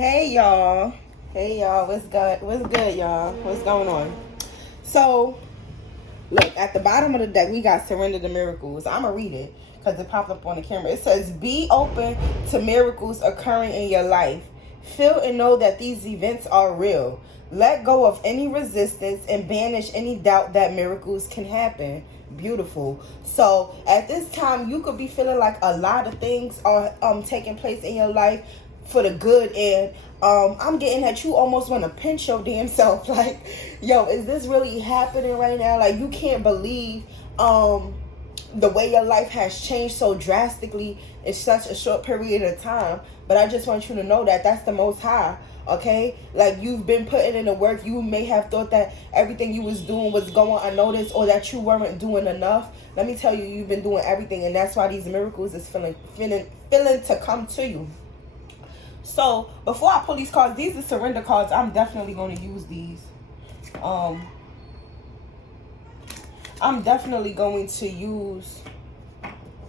Hey y'all. Hey y'all. What's good? What's good, y'all? What's going on? So, look, at the bottom of the deck, we got Surrender to Miracles. I'm going to read it because it popped up on the camera. It says, be open to miracles occurring in your life. Feel and know that these events are real. Let go of any resistance and banish any doubt that miracles can happen. Beautiful. So at this time, you could be feeling like a lot of things are taking place in your life for the good, and I'm getting that you almost want to pinch your damn self. Like, yo, is this really happening right now? Like, you can't believe the way your life has changed so drastically in such a short period of time. But I just want you to know that that's the Most High. Okay, like, you've been putting in the work. You may have thought that everything you was doing was going unnoticed, or that you weren't doing enough. Let me tell you, you've been doing everything, and that's why these miracles is feeling to come to you. So before I pull these cards, these are surrender cards. I'm definitely going to use these. I'm definitely going to use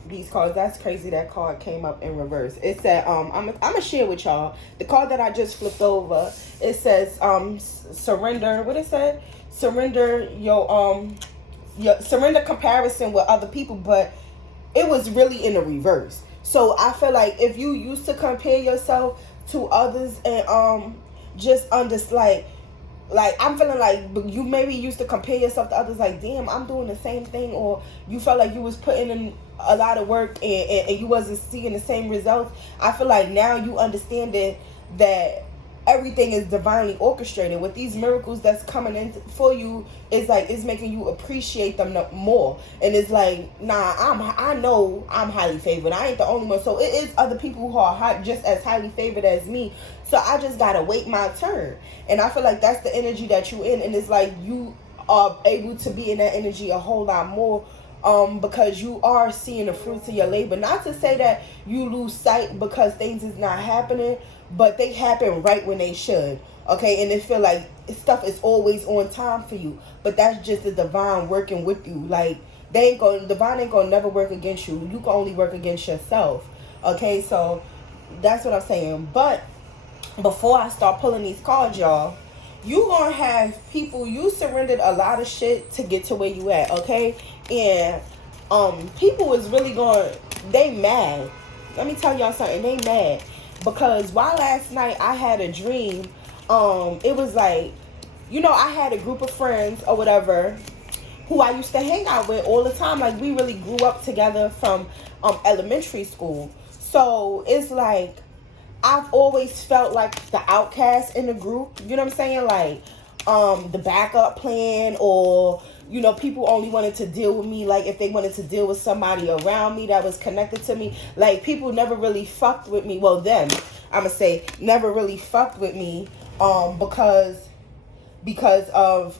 these cards. That's crazy. That card came up in reverse. It said, I'm gonna share with y'all the card that I just flipped over. It says, surrender. What it said? Surrender your surrender comparison with other people, but it was really in the reverse. So I feel like if you used to compare yourself to others and just like I'm feeling like you maybe used to compare yourself to others, like, damn, I'm doing the same thing, or you felt like you was putting in a lot of work and you wasn't seeing the same results. I feel like now you understand that everything is divinely orchestrated. With these miracles that's coming in for you, it's like it's making you appreciate them more. And it's like, nah, I know I'm highly favored. I ain't the only one. So it is other people who are just as highly favored as me. So I just gotta wait my turn. And I feel like that's the energy that you in. And it's like you are able to be in that energy a whole lot more. Because you are seeing the fruits of your labor. Not to say that you lose sight because things is not happening, but they happen right when they should. Okay, and it feel like stuff is always on time for you. But that's just the divine working with you. Like, divine ain't gonna never work against you. You can only work against yourself. Okay, so that's what I'm saying. But before I start pulling these cards, y'all, you gonna have people, you surrendered a lot of shit to get to where you at, okay? And people is really they mad. Let me tell y'all something, they mad. Because while last night I had a dream, it was like, I had a group of friends or whatever who I used to hang out with all the time. Like, we really grew up together from elementary school. So it's like, I've always felt like the outcast in the group. You know what I'm saying? Like, the backup plan, or, people only wanted to deal with me, like, if they wanted to deal with somebody around me that was connected to me. Like, people never really fucked with me. Well, them, I'ma say, never really fucked with me, because of,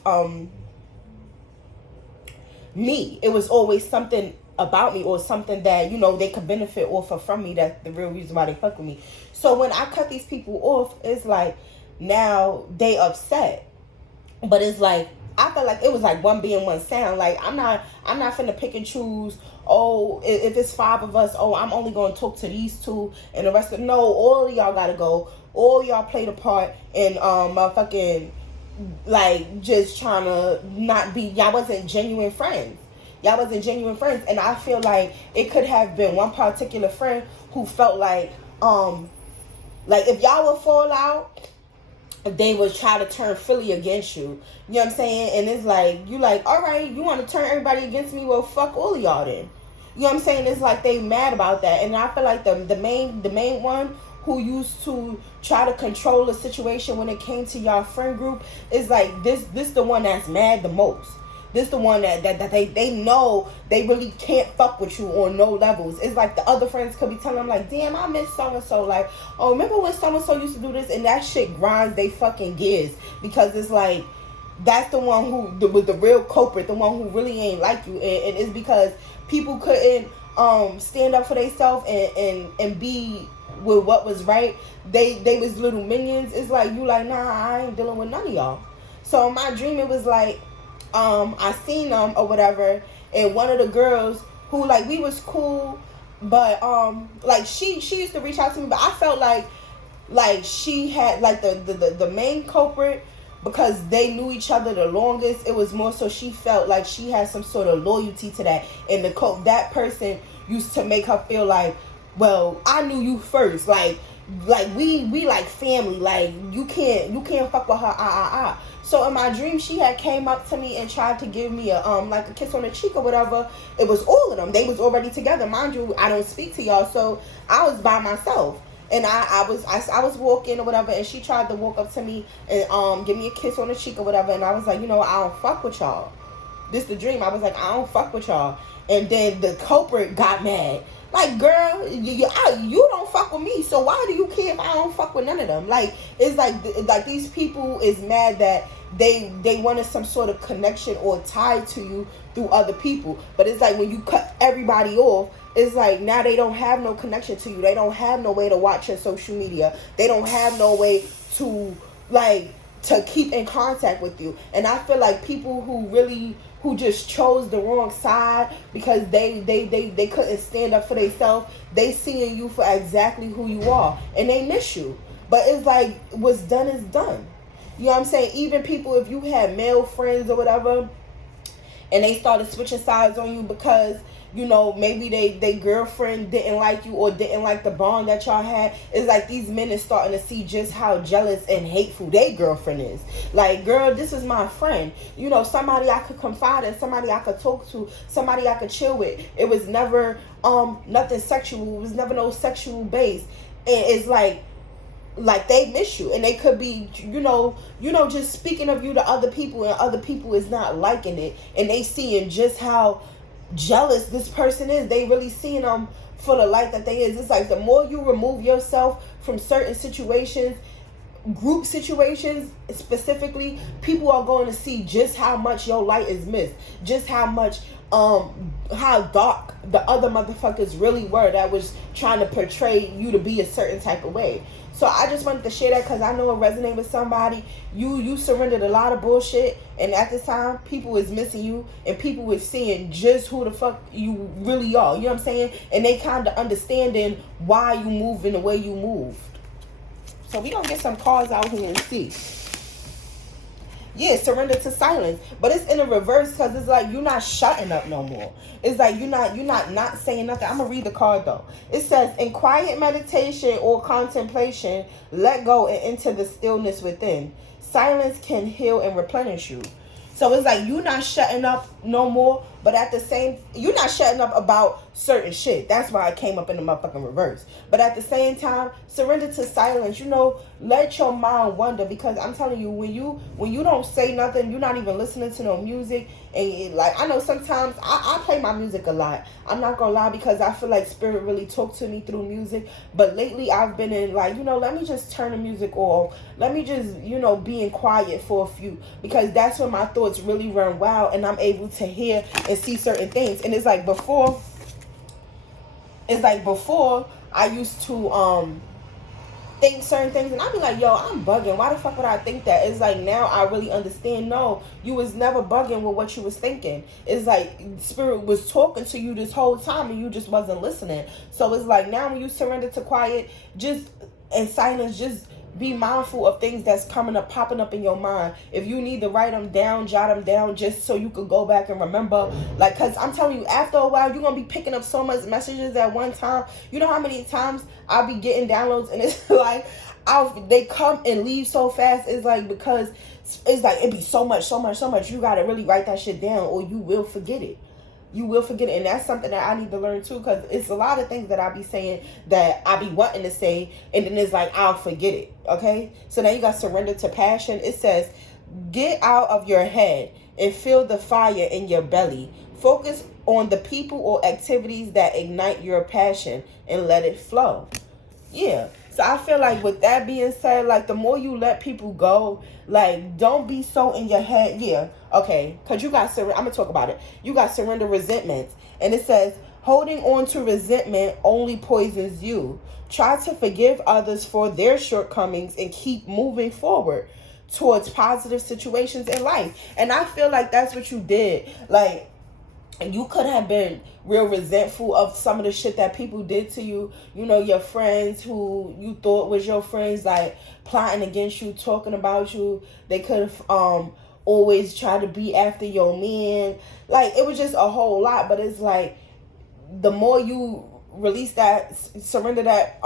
me. It was always something about me, or something that they could benefit off of from me. That's the real reason why they fuck with me. So when I cut these people off, it's like now they upset. But it's like, I felt like it was like one being one sound. Like, I'm not finna pick and choose. Oh, if it's 5 of us, oh, I'm only gonna talk to these 2 and the rest of no. All of y'all gotta go. All y'all played a part in motherfucking, like, just trying to not be. Y'all wasn't genuine friends. And I feel like it could have been one particular friend who felt like if y'all would fall out, they would try to turn Philly against you. You know what I'm saying? And it's like, you like, all right, you want to turn everybody against me? Well, fuck all of y'all then. You know what I'm saying? It's like they mad about that. And I feel like the main one who used to try to control the situation when it came to y'all friend group is like, this the one that's mad the most. This the one that they know they really can't fuck with you on no levels. It's like the other friends could be telling them, like, damn, I miss so-and-so. Like, oh, remember when so-and-so used to do this? And that shit grinds they fucking gears. Because it's like, that's the one who was the real culprit, the one who really ain't like you. And it's because people couldn't stand up for themselves and be with what was right. They was little minions. It's like, you like, nah, I ain't dealing with none of y'all. So in my dream, it was like, I seen them or whatever, and one of the girls who, like, we was cool, but like she used to reach out to me, but I felt like like she had like the main culprit, because they knew each other the longest. It was more so she felt like she had some sort of loyalty to that, and that person used to make her feel like, well, I knew you first, like we like family, like you can't fuck with her. So in my dream, she had came up to me and tried to give me a like a kiss on the cheek or whatever. It was all of them. They was already together, mind you. I don't speak to y'all, so I was by myself. And I was walking or whatever, and she tried to walk up to me and give me a kiss on the cheek or whatever, and I was like, I don't fuck with y'all. This the dream. I was like, I don't fuck with y'all. And then the culprit got mad. Like, girl, you don't fuck with me, so why do you care if I don't fuck with none of them? Like, it's like these people is mad that they wanted some sort of connection or tie to you through other people. But it's like when you cut everybody off, it's like now they don't have no connection to you. They don't have no way to watch your social media. They don't have no way to to keep in contact with you. And I feel like people who just chose the wrong side because they couldn't stand up for themselves, they seeing you for exactly who you are, and they miss you. But it's like what's done is done. You know what I'm saying? Even people, if you had male friends or whatever, and they started switching sides on you because maybe they girlfriend didn't like you or didn't like the bond that y'all had. It's like these men is starting to see just how jealous and hateful their girlfriend is. Like, girl, this is my friend. Somebody I could confide in, somebody I could talk to, somebody I could chill with. It was never nothing sexual. It was never no sexual base. And it's like they miss you, and they could be just speaking of you to other people, and other people is not liking it, and they seeing just how jealous this person is. They really seeing them for the light that they is. It's like the more you remove yourself from certain situations, group situations specifically, people are going to see just how much your light is missed, just how much how dark the other motherfuckers really were that was trying to portray you to be a certain type of way. So I just wanted to share that because I know it resonated with somebody. You surrendered a lot of bullshit, and at this time, people is missing you, and people is seeing just who the fuck you really are. You know what I'm saying? And they kind of understanding why you move in the way you moved. So we gonna get some cards out here and see. Yeah, surrender to silence, but it's in the reverse because it's like you're not shutting up no more. It's like you're not saying nothing. I'm gonna read the card though. It says, in quiet meditation or contemplation, let go and enter the stillness within. Silence can heal and replenish you. So it's like you're not shutting up no more, but at the same, you're not shutting up about certain shit. That's why it came up in the motherfucking reverse. But at the same time, surrender to silence. Let your mind wander, because I'm telling you, when you don't say nothing, you're not even listening to no music. And I know sometimes I play my music a lot. I'm not gonna lie, because I feel like spirit really talked to me through music. But lately I've been in let me just turn the music off. Let me just, be in quiet for a few, because that's when my thoughts really run wild and I'm able to hear and see certain things. And it's like before I used to think certain things, and I'd be like, yo, I'm bugging. Why the fuck would I think that? It's like now I really understand. No, you was never bugging with what you was thinking. It's like spirit was talking to you this whole time and you just wasn't listening. So it's like now when you surrender to quiet, just and silence, just be mindful of things that's popping up in your mind. If you need to write them down, jot them down, just so you could go back and remember. Because I'm telling you, after a while, you're going to be picking up so much messages at one time. You know how many times I'll be getting downloads, and it's like, they come and leave so fast. It's like, because it's like, it be so much. You got to really write that shit down, or you will forget it. You will forget it. And that's something that I need to learn too, because it's a lot of things that I be saying that I be wanting to say, and then it's like I'll forget it. Okay, so now you got surrender to passion. It says, get out of your head and feel the fire in your belly. Focus on the people or activities that ignite your passion and let it flow. Yeah. So I feel like with that being said, like the more you let people go, like don't be so in your head. Yeah, okay, because you got I'm gonna talk about it. You got surrender resentments, and it says holding on to resentment only poisons you. Try to forgive others for their shortcomings and keep moving forward towards positive situations in life. And I feel like that's what you did. Like you could have been real resentful of some of the shit that people did to you. You know, your friends who you thought was your friends, like plotting against you, talking about you. They could have always tried to be after your man. Like, it was just a whole lot. But it's like, the more you release that, surrender that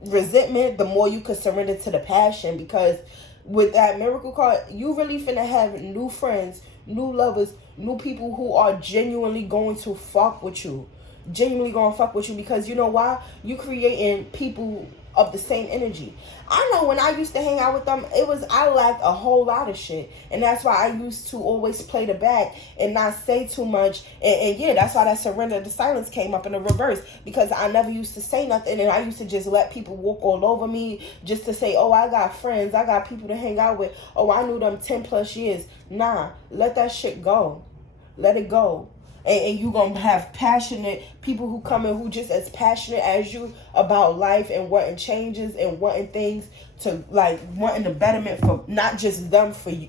resentment, the more you could surrender to the passion. Because with that miracle card, you really finna have new friends, new lovers, new people who are genuinely going to fuck with you. Genuinely going to fuck with you, because you know why? You creating people of the same energy. I know when I used to hang out with them, I lacked a whole lot of shit. And that's why I used to always play the back and not say too much. And yeah, that's why that surrender to silence came up in the reverse. Because I never used to say nothing, and I used to just let people walk all over me just to say, oh, I got friends, I got people to hang out with. Oh, I knew them 10 plus years. Nah, let that shit go. Let it go. And you gonna have passionate people who come in who just as passionate as you about life and wanting changes and wanting things to, like, wanting the betterment for not just them, for you,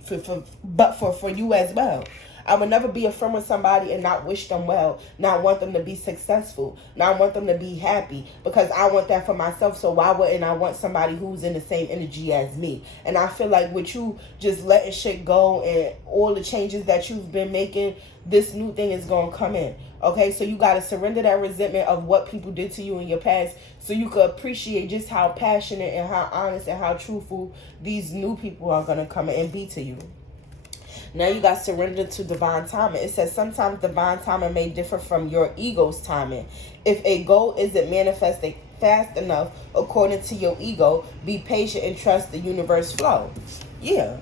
but for you as well. I would never be a friend with somebody and not wish them well, not want them to be successful, not want them to be happy, because I want that for myself. So why wouldn't I want somebody who's in the same energy as me? And I feel like with you just letting shit go and all the changes that you've been making, this new thing is going to come in. Okay, so you got to surrender that resentment of what people did to you in your past, so you could appreciate just how passionate and how honest and how truthful these new people are going to come in and be to you. Now you got surrender to divine timing. It says sometimes divine timing may differ from your ego's timing. If a goal isn't manifesting fast enough according to your ego, be patient and trust the universe flow. Yeah.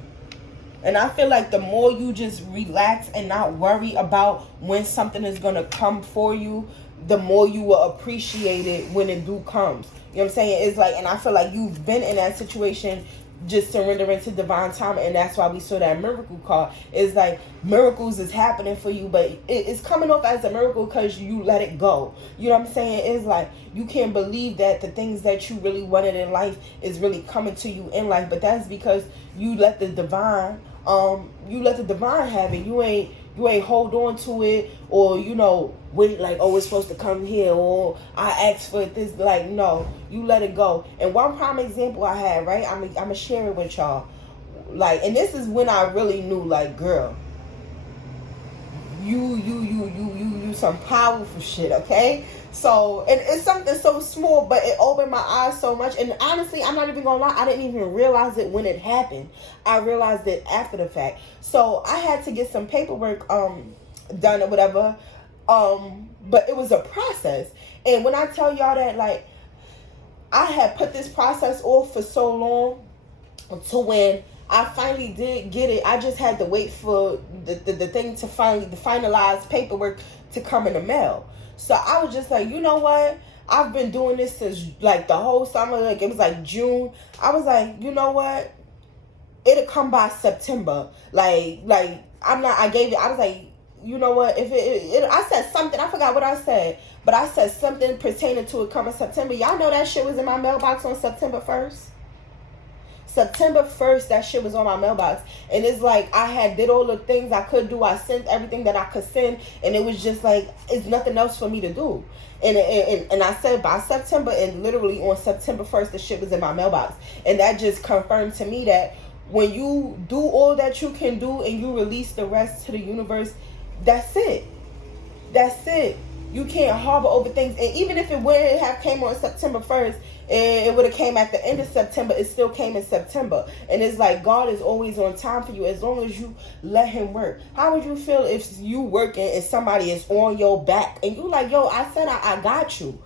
And I feel like the more you just relax and not worry about when something is going to come for you, the more you will appreciate it when it do comes. You know what I'm saying? It's like, and I feel like you've been in that situation, just surrendering to divine time, and that's why we saw that miracle card. It's like miracles is happening for you, but it's coming off as a miracle because you let it go. You know what I'm saying? It's like you can't believe that the things that you really wanted in life is really coming to you in life, but that's because you let the divine have it. You ain't hold on to it, or wait, like, oh, it's supposed to come here, or I asked for this. Like, no, you let it go. And one prime example I had, right, I'm gonna share it with y'all. Like, and this is when I really knew, like, girl, you some powerful shit, okay? So, and it's something so small, but it opened my eyes so much. And honestly, I'm not even gonna lie, I didn't even realize it when it happened. I realized it after the fact. So I had to get some paperwork done or whatever. But it was a process. And when I tell y'all that, like, I had put this process off for so long, to when I finally did get it, I just had to wait for the thing to the finalized paperwork to come in the mail. So I was just like, you know what? I've been doing this since, like, the whole summer. Like, it was like June. I was like, you know what? It'll come by September. I was like, you know what? If I said something, I forgot what I said, but I said something pertaining to it coming September. Y'all know that shit was in my mailbox on September 1st. September 1st, that shit was on my mailbox. And it's like, I had did all the things I could do. I sent everything that I could send. And it was just like, it's nothing else for me to do. And I said by September, and literally on September 1st, the shit was in my mailbox. And that just confirmed to me that when you do all that you can do and you release the rest to the universe, that's it. That's it. You can't harbor over things. And even if it wouldn't have came on September 1st, and it would have came at the end of September, it still came in September. And it's like, God is always on time for you as long as you let him work. How would you feel if you working and somebody is on your back and you like, yo, I said I got you.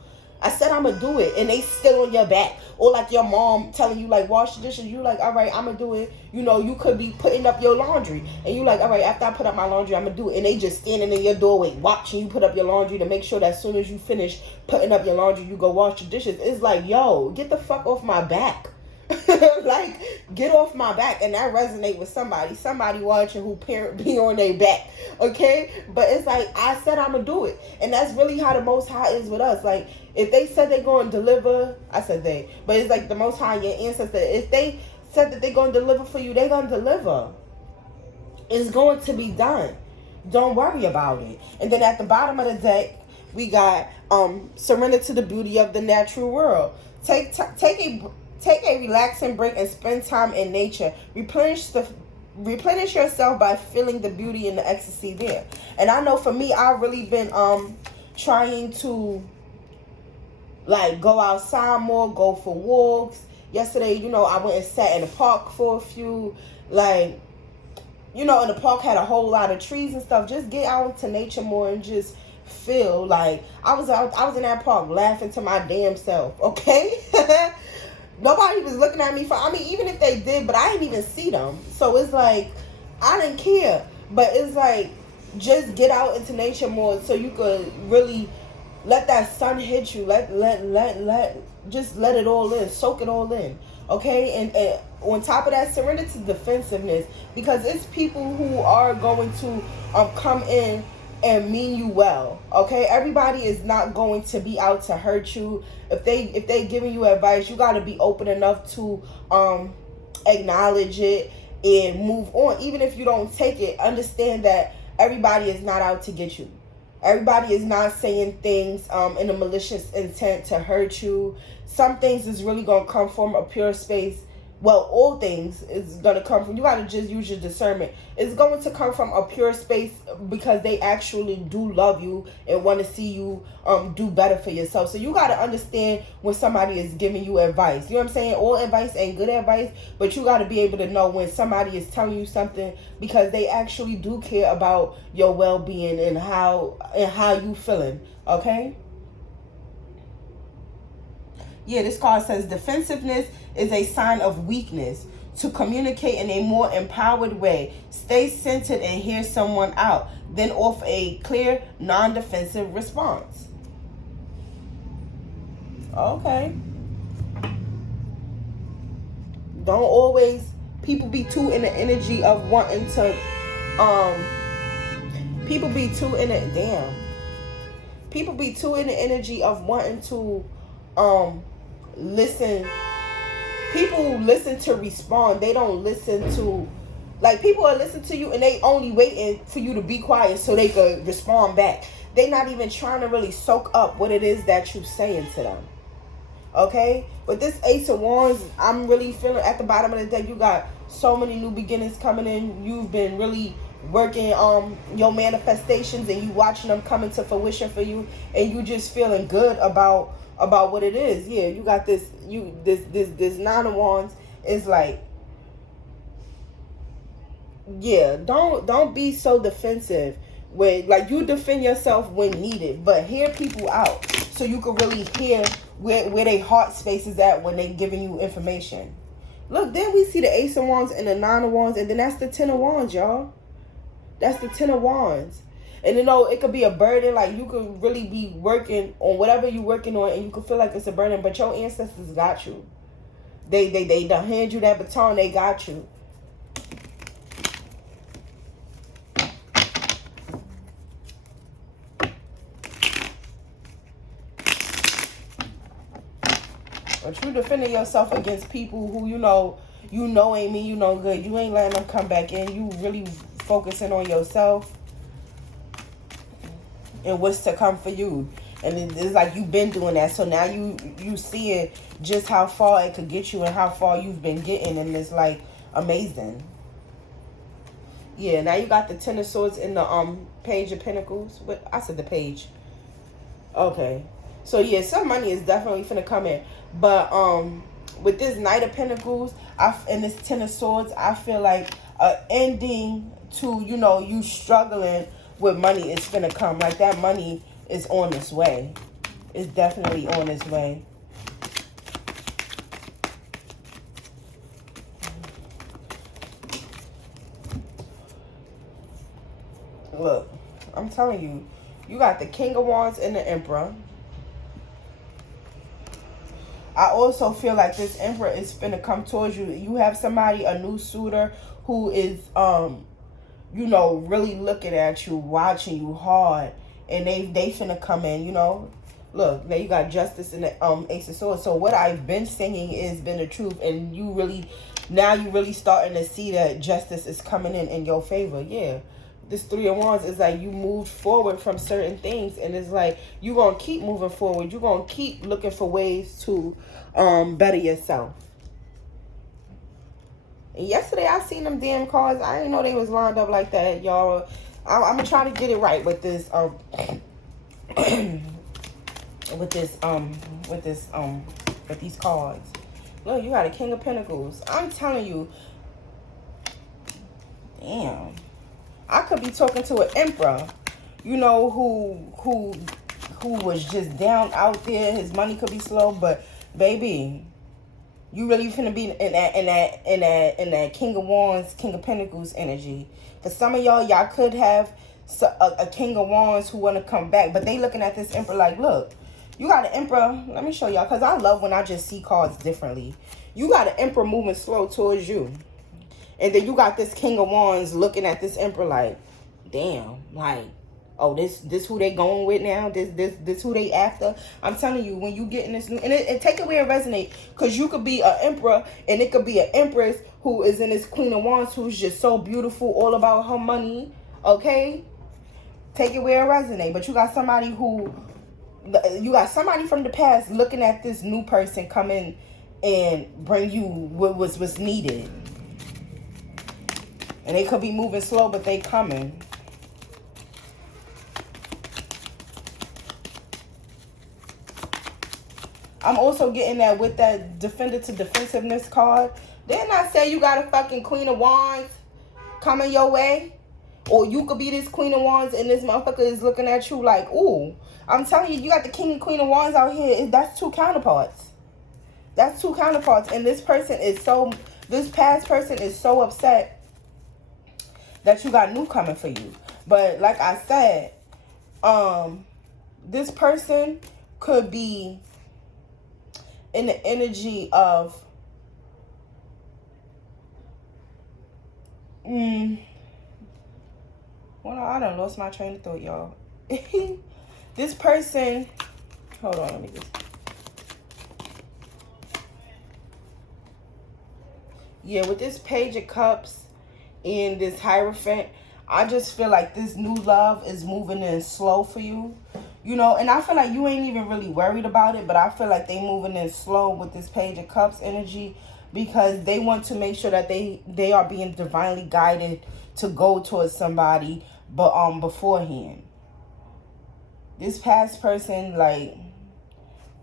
I said I'm going to do it, and they still on your back. Or like your mom telling you, like, wash the dishes. You like, all right, I'm going to do it. You could be putting up your laundry. And you like, all right, after I put up my laundry, I'm going to do it. And they just standing in your doorway watching you put up your laundry to make sure that as soon as you finish putting up your laundry, you go wash the dishes. It's like, yo, get the fuck off my back. Like, get off my back. And that resonate with somebody watching who parent be on their back, okay? But it's like, I said I'm gonna do it. And that's really how the Most High is with us. Like, if they said they're going to deliver, I said they, but it's like the Most High, your ancestor, if they said that they're going to deliver for you, they're going to deliver. It's going to be done. Don't worry about it. And then at the bottom of the deck, we got surrender to the beauty of the natural world. Take a relaxing break and spend time in nature. Replenish yourself by feeling the beauty and the ecstasy there. And I know for me, I've really been trying to like go outside more, go for walks. Yesterday, you know, I went and sat in the park for a few, like, you know, and the park had a whole lot of trees and stuff. Just get out into nature more and just feel like I was in that park laughing to my damn self, okay? Nobody was looking at me for, I mean, even if they did, but I didn't even see them. So it's like, I didn't care. But it's like, just get out into nature more so you could really let that sun hit you. Just let it all in. Soak it all in. Okay? And on top of that, surrender to defensiveness. Because it's people who are going to come in and mean you well. Okay? Everybody is not going to be out to hurt you. If they giving you advice, you got to be open enough to acknowledge it and move on. Even if you don't take it, understand that everybody is not out to get you. Everybody is not saying things in a malicious intent to hurt you. Some things is really going to come from a pure space. Well, all things is going to come from, you got to just use your discernment. It's going to come from a pure space because they actually do love you and want to see you do better for yourself. So you got to understand when somebody is giving you advice. You know what I'm saying? All advice ain't good advice, but you got to be able to know when somebody is telling you something because they actually do care about your well-being and how you feeling. Okay? Yeah, this card says defensiveness is a sign of weakness. To communicate in a more empowered way, stay centered and hear someone out. Then offer a clear, non-defensive response. Okay. Don't always, people be too in the energy of wanting to, people be too in the energy of wanting to, listen. People listen to respond. They don't listen to, like, people are listening to you and they only waiting for you to be quiet so they could respond back. They not even trying to really soak up what it is that you're saying to them. Okay? With this Ace of Wands, I'm really feeling at the bottom of the deck, you got so many new beginnings coming in. You've been really working on your manifestations and you watching them come into fruition for you, and you just feeling good about what it is. Yeah, you got this Nine of Wands is like, yeah, don't be so defensive. When, like, you defend yourself when needed, but hear people out so you can really hear where their heart space is at when they giving you information. Look, then we see the Ace of Wands and the Nine of Wands, and then that's the Ten of Wands, y'all. That's the Ten of Wands. And you know, it could be a burden, like you could really be working on whatever you're working on and you could feel like it's a burden, but your ancestors got you. They done hand you that baton, they got you. But you defending yourself against people who you know ain't mean you no good. You ain't letting them come back in. You really focusing on yourself and what's to come for you. And it's like you've been doing that. So now you seeing just how far it could get you and how far you've been getting. And it's like amazing. Yeah, now you got the Ten of Swords in the Page of Pentacles. But I said the page. Okay. So yeah, some money is definitely finna come in. But with this Knight of Pentacles and this Ten of Swords, I feel like ending to, you know, you struggling with money is finna come. Like that money is on its way. It's definitely on its way. Look, I'm telling you, you got the King of Wands and the Emperor. I also feel like this Emperor is finna come towards you. You have somebody, a new suitor, who is, you know, really looking at you, watching you hard. And they finna come in, you know. Look, now you got Justice in the Ace of Swords. So what I've been singing has been the truth. And now you really starting to see that justice is coming in your favor. Yeah. this Three of Wands is like you moved forward from certain things, and it's like you're gonna keep moving forward. You're gonna keep looking for ways to better yourself. And yesterday I seen them damn cards. I didn't know they was lined up like that, y'all. I'm gonna try to get it right with this with these cards. Look, you got a King of Pentacles. I'm telling you, damn, I could be talking to an emperor, you know, who was just down out there. His money could be slow, but baby, you really finna be in that King of Wands, King of Pentacles energy. For some of y'all could have a King of Wands who want to come back, but they looking at this emperor like, look, you got an emperor. Let me show y'all, because I love when I just see cards differently. You got an emperor moving slow towards you. And then you got this King of Wands looking at this emperor like, damn, like, oh, this who they going with now? This who they after? I'm telling you, when you get in this new, and take it where it resonate, because you could be an emperor and it could be an empress who is in this Queen of Wands who's just so beautiful, all about her money, okay? Take it where it resonate. But you got somebody from the past looking at this new person come in and bring you what was needed. And they could be moving slow, but they coming. I'm also getting that with that Defender to Defensiveness card. Didn't I say you got a fucking Queen of Wands coming your way? Or you could be this Queen of Wands and this motherfucker is looking at you like, ooh. I'm telling you, you got the King and Queen of Wands out here. That's two counterparts. That's two counterparts. And this past person is so upset that you got new coming for you. But like I said, this person could be in the energy of well, I done lost my train of thought, y'all. This person, hold on, let me just. Yeah, with this Page of Cups and this Hierophant, I just feel like this new love is moving in slow for you. You know, and I feel like you ain't even really worried about it, but I feel like they moving in slow with this Page of Cups energy because they want to make sure that they are being divinely guided to go towards somebody, but beforehand. This past person, like,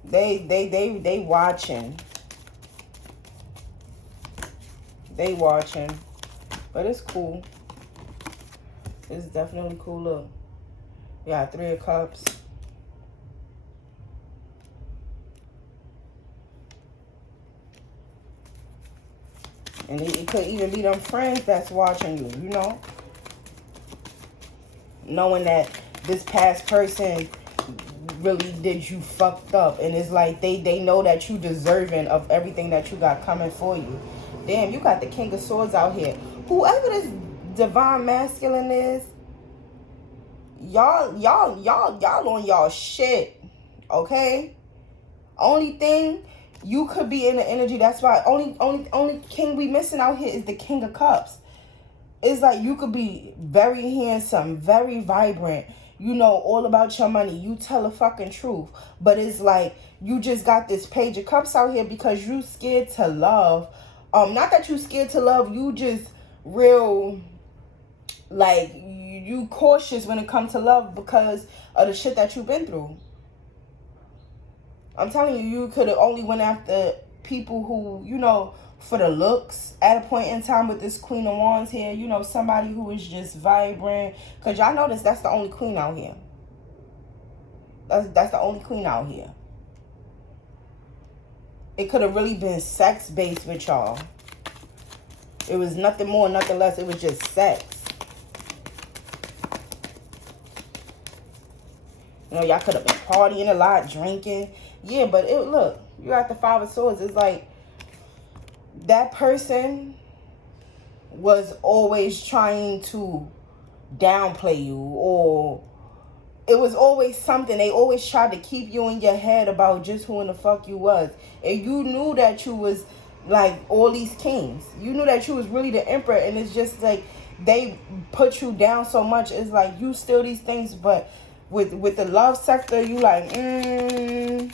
they watching. They watching. But it's cool. It's definitely cool. Look. We got Three of Cups. And it could even be them friends that's watching you, you know? Knowing that this past person really did you fucked up. And it's like they know that you deserving of everything that you got coming for you. Damn, you got the King of Swords out here. Whoever this divine masculine is, y'all on y'all shit, okay? Only thing, you could be in the energy. That's why only king we missing out here is the King of Cups. It's like you could be very handsome, very vibrant, you know, all about your money. You tell the fucking truth. But it's like you just got this Page of Cups out here because you scared to love. Not that you scared to love, you just real, like, you cautious when it comes to love because of the shit that you've been through. I'm telling you, you could have only went after people who, you know, for the looks at a point in time with this Queen of Wands here. You know, somebody who is just vibrant. Because y'all notice that's the only queen out here. That's the only queen out here. It could have really been sex-based with y'all. It was nothing more, nothing less. It was just sex. You know, y'all could have been partying a lot, drinking. Yeah, but look, you got the Five of Swords. It's like that person was always trying to downplay you, or it was always something. They always tried to keep you in your head about just who in the fuck you was. And you knew that you was like all these kings. You knew that you was really the emperor, and it's just like they put you down so much. It's like you still these things, but with the love sector, you like, And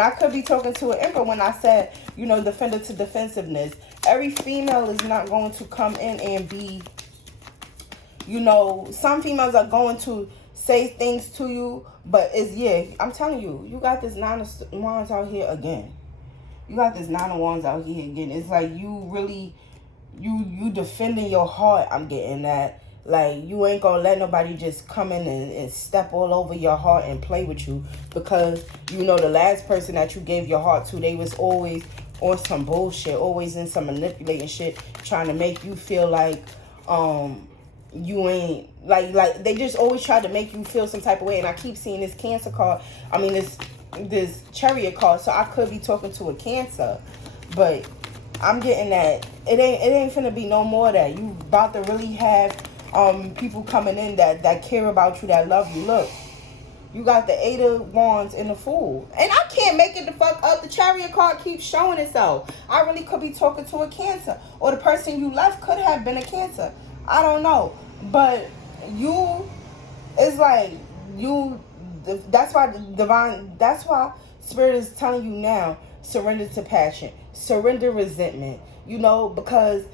I could be talking to an emperor when I said, you know, defender to defensiveness. Every female is not going to come in and be, you know, some females are going to say things to you, but it's, yeah, I'm telling you, you got this 9 of Wands out here again. You got this 9 of Wands out here again. It's like you really, you defending your heart, I'm getting that. Like, you ain't gonna let nobody just come in and step all over your heart and play with you. Because, you know, the last person that you gave your heart to, they was always on some bullshit. Always in some manipulating shit. Trying to make you feel like, you ain't, like, they just always try to make you feel some type of way. And I keep seeing this Cancer card. I mean, this Chariot card. So I could be talking to a Cancer. But I'm getting that it ain't finna be no more of that. You about to really have people coming in that care about you, that love you. Look, you got the 8 of Wands and the Fool. And I can't make it the fuck up. The Chariot card keeps showing itself. I really could be talking to a Cancer. Or the person you left could have been a Cancer. I don't know. But you, it's like you, that's why Spirit is telling you now, surrender to passion. Surrender resentment. You know, because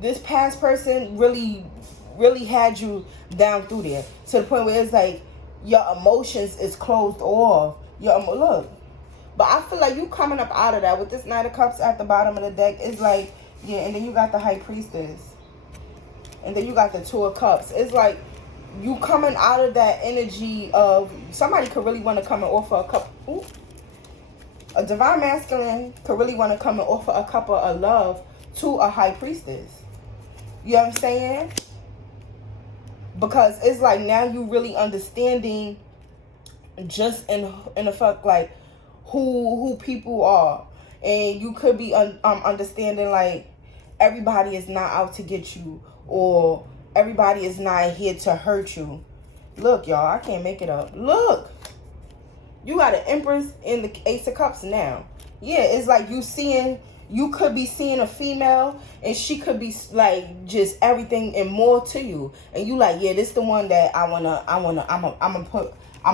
this past person really had you down through there to the point where it's like your emotions is closed off. Look, but I feel like you coming up out of that with this Knight of Cups at the bottom of the deck. It's like, yeah, and then you got the High Priestess, and then you got the 2 of Cups. It's like you coming out of that energy of somebody could really want to come and offer a cup. Ooh, a Divine Masculine could really want to come and offer a couple of love to a High Priestess. You know what I'm saying? Because it's like now you really understanding just in the fuck like who people are. And you could be understanding like everybody is not out to get you, or everybody is not here to hurt you. Look, y'all, I can't make it up. Look, you got an Empress and the Ace of Cups now. Yeah, it's like you could be seeing a female and she could be like just everything and more to you. And you like, yeah, this the one that I'm gonna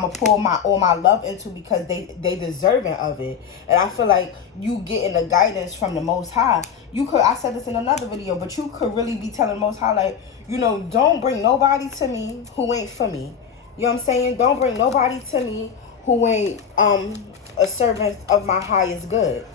pour all my love into because they deserving of it. And I feel like you getting the guidance from the Most High. I said this in another video, but you could really be telling the Most High, like, you know, don't bring nobody to me who ain't for me. You know what I'm saying? Don't bring nobody to me who ain't a servant of my highest good.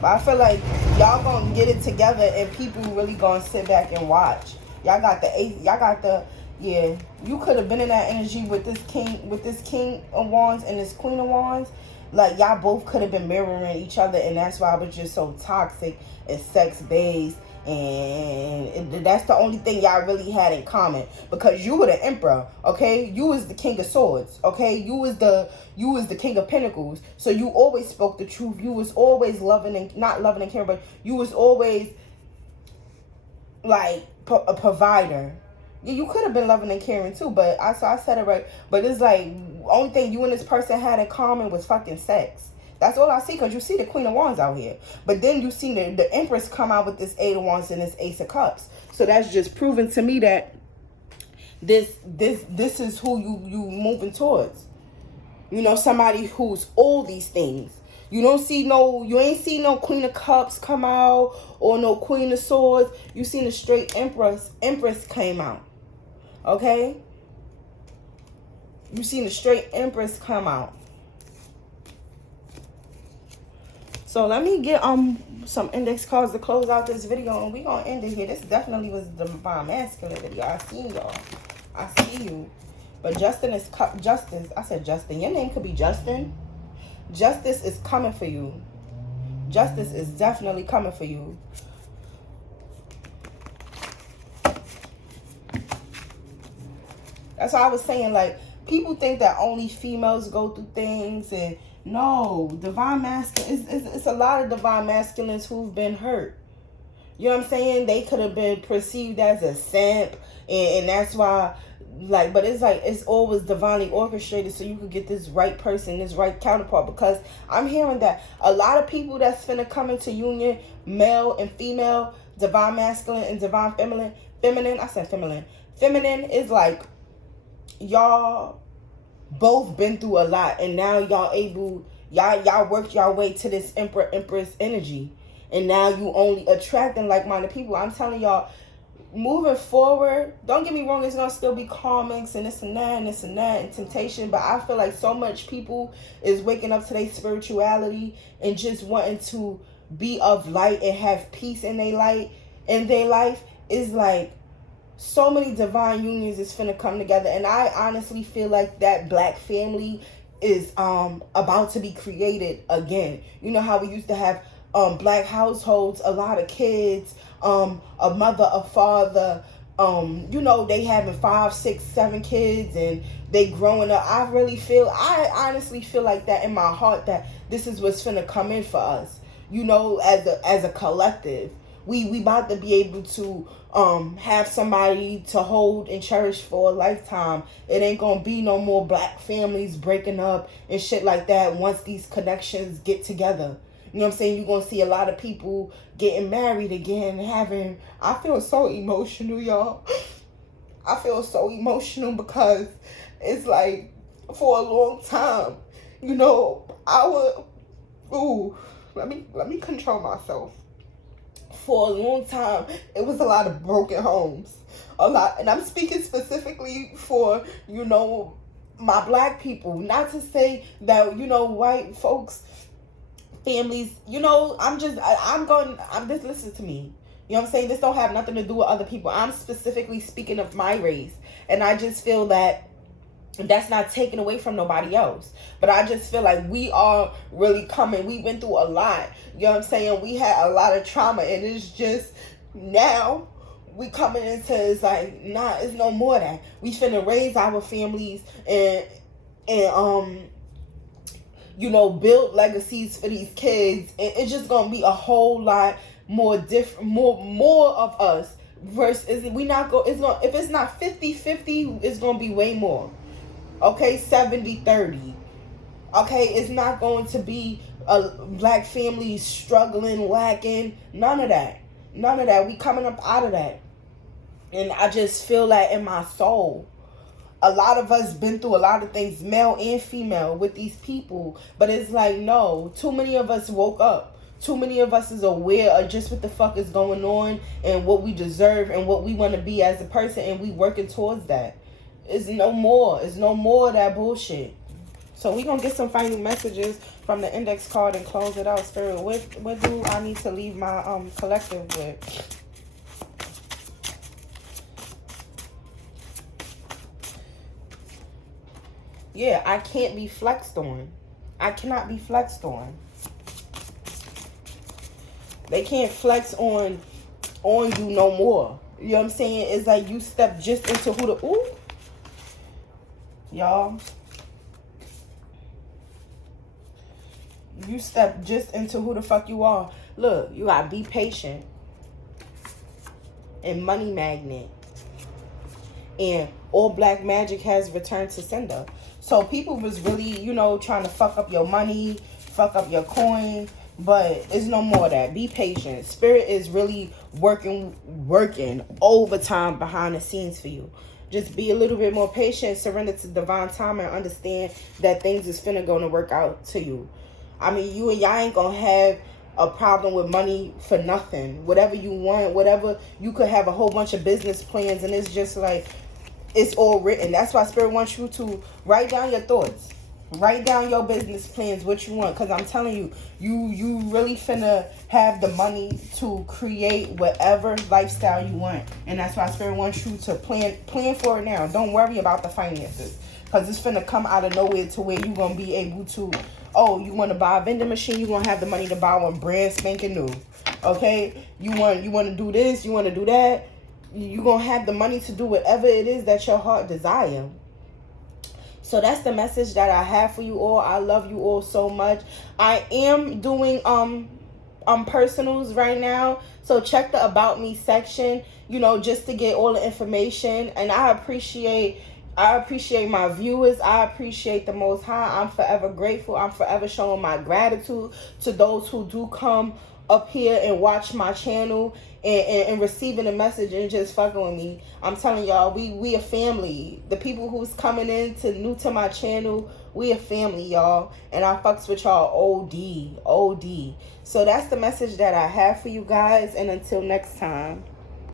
But I feel like y'all gonna get it together and people really gonna sit back and watch. Y'all got the 8, y'all got the, yeah, you could have been in that energy with this King of Wands and this Queen of Wands. Like, y'all both could have been mirroring each other, and that's why it was just so toxic and sex-based. And that's the only thing y'all really had in common, because you were the Emperor, okay? You was the King of Swords, okay? You was the King of Pentacles. So you always spoke the truth. You was always loving and not loving and caring, but you was always like a provider. Yeah, you could have been loving and caring too, but I said it right. But it's like only thing you and this person had in common was fucking sex. That's all I see, because you see the Queen of Wands out here. But then you see the Empress come out with this 8 of Wands and this Ace of Cups. So that's just proving to me that this is who you moving towards. You know, somebody who's all these things. You ain't see no Queen of Cups come out or no Queen of Swords. You seen a straight Empress came out. Okay? You seen a straight Empress come out. So let me get some index cards to close out this video, and we gonna end it here. This definitely was the Divine Masculine video. I see y'all. I see you. But Justice. I said Justin. Your name could be Justin. Justice is coming for you. Justice is definitely coming for you. That's why I was saying, like, people think that only females go through things, and no, Divine Masculine, it's a lot of Divine Masculines who've been hurt. You know what I'm saying? They could have been perceived as a simp, and that's why, like, but it's like, it's always divinely orchestrated so you could get this right person, this right counterpart. Because I'm hearing that a lot of people that's finna come into union, male and female, divine masculine and divine feminine. I said feminine. Feminine is like y'all both been through a lot, and now y'all worked y'all way to this empress energy, and now you only attracting like-minded people. I'm telling y'all, moving forward, don't get me wrong, it's gonna still be karmics and this and that and this and that and temptation, but I feel like so much people is waking up to their spirituality and just wanting to be of light and have peace in their life. Is like so many divine unions is finna come together, and I honestly feel like that black family is about to be created again. You know how we used to have black households, a lot of kids, a mother, a father, they having 5, 6, 7 kids, and they growing up. I honestly feel like that in my heart, that this is what's finna come in for us, as a collective. We about to be able to have somebody to hold and cherish for a lifetime. It ain't gonna be no more black families breaking up and shit like that once these connections get together. You know what I'm saying? You're going to see a lot of people getting married again, I feel so emotional, y'all. I feel so emotional because it's like, for a long time, let me control myself. For a long time, it was a lot of broken homes. And I'm speaking specifically for, my black people. Not to say that, white folks, families, this, listen to me. You know what I'm saying? This don't have nothing to do with other people. I'm specifically speaking of my race. And I just feel that that's not taken away from nobody else. But I just feel like we are really coming. We've been through a lot. You know what I'm saying? We had a lot of trauma. And it's just now we coming into, it's like, nah, it's no more of that. We finna raise our families and build legacies for these kids, and it's just gonna be a whole lot more different, more of us versus if it's not 50-50, it's gonna be way more. Okay, 70-30. Okay, it's not going to be a black family struggling, lacking, none of that. We coming up out of that, and I just feel that in my soul. A lot of us been through a lot of things, male and female, with these people. But it's like, no, too many of us woke up. Too many of us is aware of just what the fuck is going on and what we deserve and what we want to be as a person, and we working towards that. It's no more. It's no more of that bullshit. So we gonna get some final messages from the index card and close it out. Spirit, what do I need to leave my collective with? Yeah, I can't be flexed on. I cannot be flexed on. They can't flex on you no more. You know what I'm saying? It's like you step just into y'all. You step just into who the fuck you are. Look, you gotta be patient. And money magnet. And all black magic has returned to sender. So people was really, trying to fuck up your money, fuck up your coin, but it's no more of that. Be patient. Spirit is really working overtime behind the scenes for you. Just be a little bit more patient, surrender to divine time, and understand that things is finna gonna work out to you. I mean, you and y'all ain't gonna have a problem with money for nothing. Whatever you want, whatever, you could have a whole bunch of business plans, and it's just like, it's all written. That's why Spirit wants you to write down your thoughts. Write down your business plans, what you want. Because I'm telling you, you really finna have the money to create whatever lifestyle you want. And that's why Spirit wants you to plan for it now. Don't worry about the finances. Because it's finna come out of nowhere to where you're going to be able to, you want to buy a vending machine, you're going to have the money to buy one brand spanking new. Okay? You want to do this, you want to do that. You're going to have the money to do whatever it is that your heart desire. So that's the message that I have for you all. I love you all so much. I am doing personals right now. So check the About Me section, just to get all the information. And I appreciate my viewers. I appreciate the Most High. I'm forever grateful. I'm forever showing my gratitude to those who do come up here and watch my channel and receiving a message and just fucking with me. I'm telling y'all, we a family. The people who's coming in to new to my channel, we a family, y'all. And I fucks with y'all OD. So that's the message that I have for you guys. And until next time.